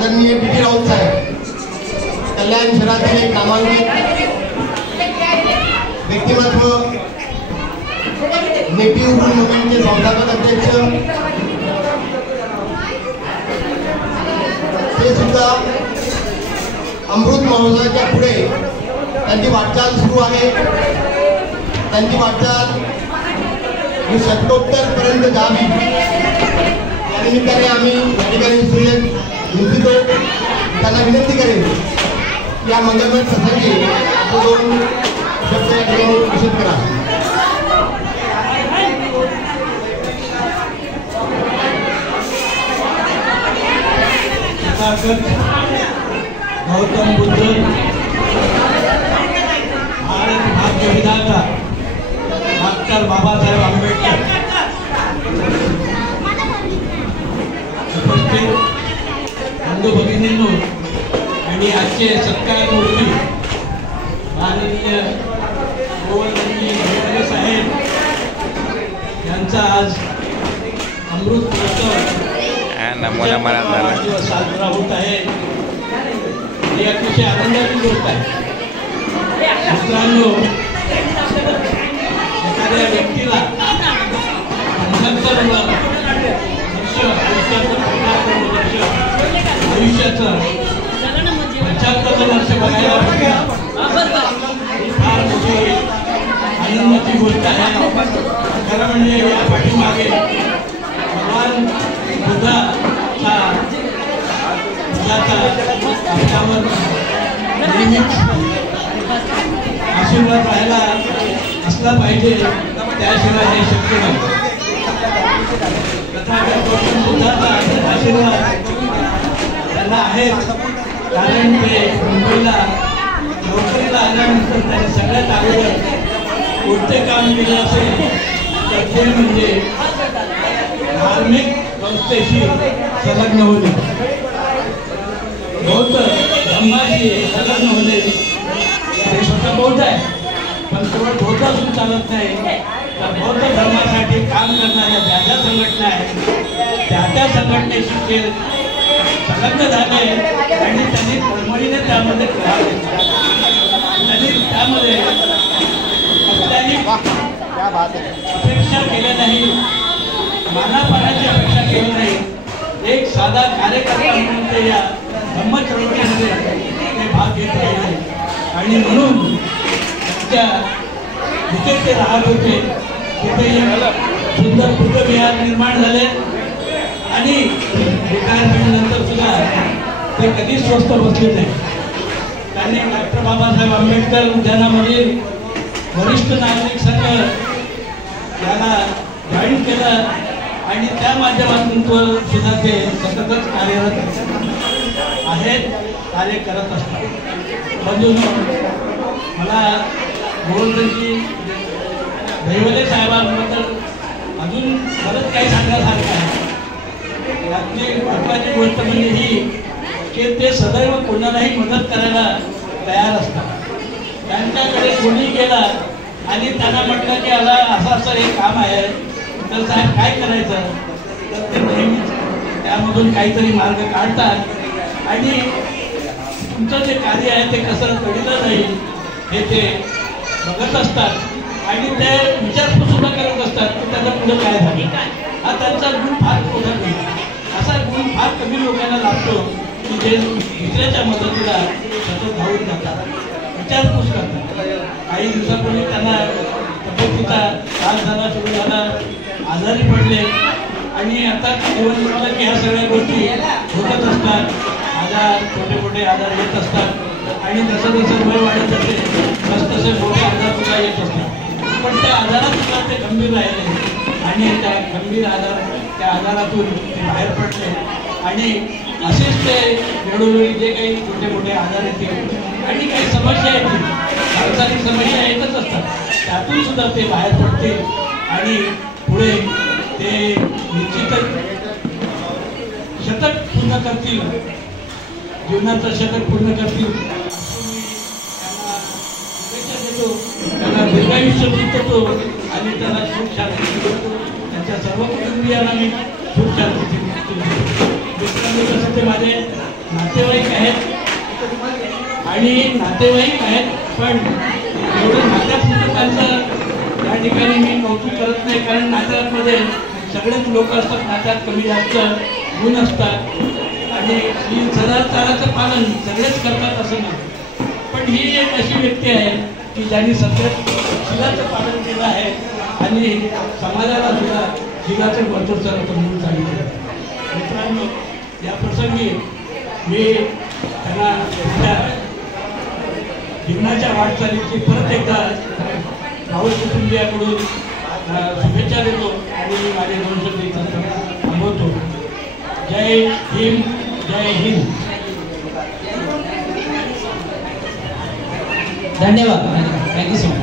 आदरणीय पी.टी. राऊत साहेब कल्याण शहरातील एक नामांकित व्यक्तिमत्व, नेटिव्ह वुमन मुवमेंटचे संस्थापक अध्यक्ष, ते सुद्धा अमृत महोत्सवाच्या पुढे त्यांची वाटचाल सुरू आहे। त्यांची वाटचाल ही शतकोत्तरपर्यंत जावी या निमित्ताने आम्ही या ठिकाणी सुयोग इच्छितो। त्यांना विनंती करेन या मंगलमय प्रसंगी दोन शब्द या ठिकाणी निश्चित करा। गौतम बुद्ध भारत भाग्य विधाता डॉक्टर बाबासाहेब आंबेडकर उपस्थित बंधू भगिनींनो आणि आजचे सत्कार मूर्ती माननीय गोवर्धनजी साहेब यांचा आज अमृत महोत्सव साजरा होत आहे। ही अतिशय आनंदाची गोष्ट आहे। मित्रांनो, एखाद्या व्यक्तीला 75 वर्ष आयुष्याचं 75 वर्ष बघायला फार मोठी आनंदाची गोष्ट आहे। खरं म्हणजे या पाठीमागे भगवान बुद्धाचा आपल्यावर नेहमीच आशीर्वाद राहायला असला पाहिजे, त्याशिवाय हे शक्य नाही। तथागत बुद्धाचा आशीर्वाद त्यांना आहे, कारण ते मुंबईला नोकरीला आल्यानंतर त्यांनी सगळ्यात अगोदर कोणते काम केलं असेल तर ते म्हणजे धार्मिक संस्थेशी संलग्न होणे, बौद्ध धर्माशी संलग्न होणे। ते स्वतः बौद्ध आहे, पण केवळ बौद्ध असून चालत नाही, तर बौद्ध धर्मासाठी काम करणाऱ्या ज्या संघटना आहेत त्या संघटनेशी ते संलग्न झाले आणि त्यांनी तळमळीने त्यामध्ये प्रभाव घेतला। त्यांनी त्यामध्ये कुठल्याही अपेक्षा केल्या नाही, मानापानाची अपेक्षा केली नाही। एक साधा कार्यकर्ता म्हणून ते या धम्मचळवळीमध्ये ते भाग घेत राहिले आणि म्हणून त्या जिथे ते राहत होते तिथे सुंदर बुद्ध विहार निर्माण झाले आणि रिटायरमेंट नंतर सुद्धा ते कधीच स्वस्त बसले नाही। त्यांनी डॉक्टर बाबासाहेब आंबेडकर उद्यानामध्ये वरिष्ठ नागरिक संघ याला जॉईन केलं आणि त्या माध्यमातून सुद्धा ते सततच कार्यरत आहेत, कार्य करत असतात। बंधूंनो, मला गोवर्धनजी दहिवले साहेबांबद्दल अजून बरंच काही सांगण्यासारखं आहे। यातली महत्त्वाची गोष्ट म्हणजे ही की ते सदैव कोणालाही मदत करायला तयार असतात। त्यांच्याकडे कोणी गेला आणि त्यांना म्हटलं की आता असं असं हे काम आहे तर साहेब काय करायचं, तर ते नेहमीच त्यामधून काहीतरी मार्ग काढतात आणि तुमचं जे कार्य आहे ते कसं घडलं जाईल हे ते बघत असतात आणि ते विचारपूस सुद्धा करत असतात की त्याचं पुढे काय झालं। हा त्यांचा गुण फार मोठा नाही, असा गुण फार कमी लोकांना लागतो की जे दुसऱ्याच्या मदतीला सतत धावून जातात, विचारपूस करतात। काही दिवसापूर्वी त्यांना तब्येतीचा त्रास झाला, सुरू झाला, आजारी पडले आणि आता निवडणुकीला की ह्या सगळ्या गोष्टी होतच असतात। आजार, छोटे मोठे आजार येत असतात आणि जसं जसं वय वाढत जाते तसे मोठे आजार सुद्धा येत असतात, पण त्या आजारात सुद्धा ते गंभीर राहिले आणि त्या गंभीर त्या आजारातून ते बाहेर पडले आणि असेच ते वेळोवेळी जे काही छोटे मोठे आजार येतील आणि काही समस्या येतील, सांसारिक समस्या येतच असतात, त्यातून सुद्धा ते बाहेर पडतील आणि पुढे ते निश्चितच शतक पूर्ण करतील, जीवनाचं शतक पूर्ण करतील। त्यांना दीर्घायुष्य देतो आणि त्याला सुख शांती देतो। त्यांच्या सर्व कुटुंबियांना मी सुख शांती देतो। मित्रांनो, तसे ते माझे नातेवाईक आहेत आणि नातेवाईक आहेत, पण एवढं नात्यापुरतं त्यांचं या ठिकाणी मी कौतुक करत नाही, कारण नात्यामध्ये सगळेच लोक असतात, नात्यात कमी जास्त गुण असतात आणि ही सदाचाराचं पालन सगळेच करतात असं नाही. पण ही एक अशी व्यक्ती आहे की ज्यांनी शीलाचं पालन केलं आहे आणि समाजाला सुद्धा शीलाचं वर्चस्व समजून सांगितलं. मित्रांनो, या प्रसंगी मी त्यांना त्यांच्या जीवनाच्या वाटचालीची परत एकदा राहुल कुटुंबियाकडून शुभेच्छा देतो आणि मी माझे 2 शब्द इथं थांबवतो. जय भीम, जय हिंद. धन्यवाद. Thank you so much.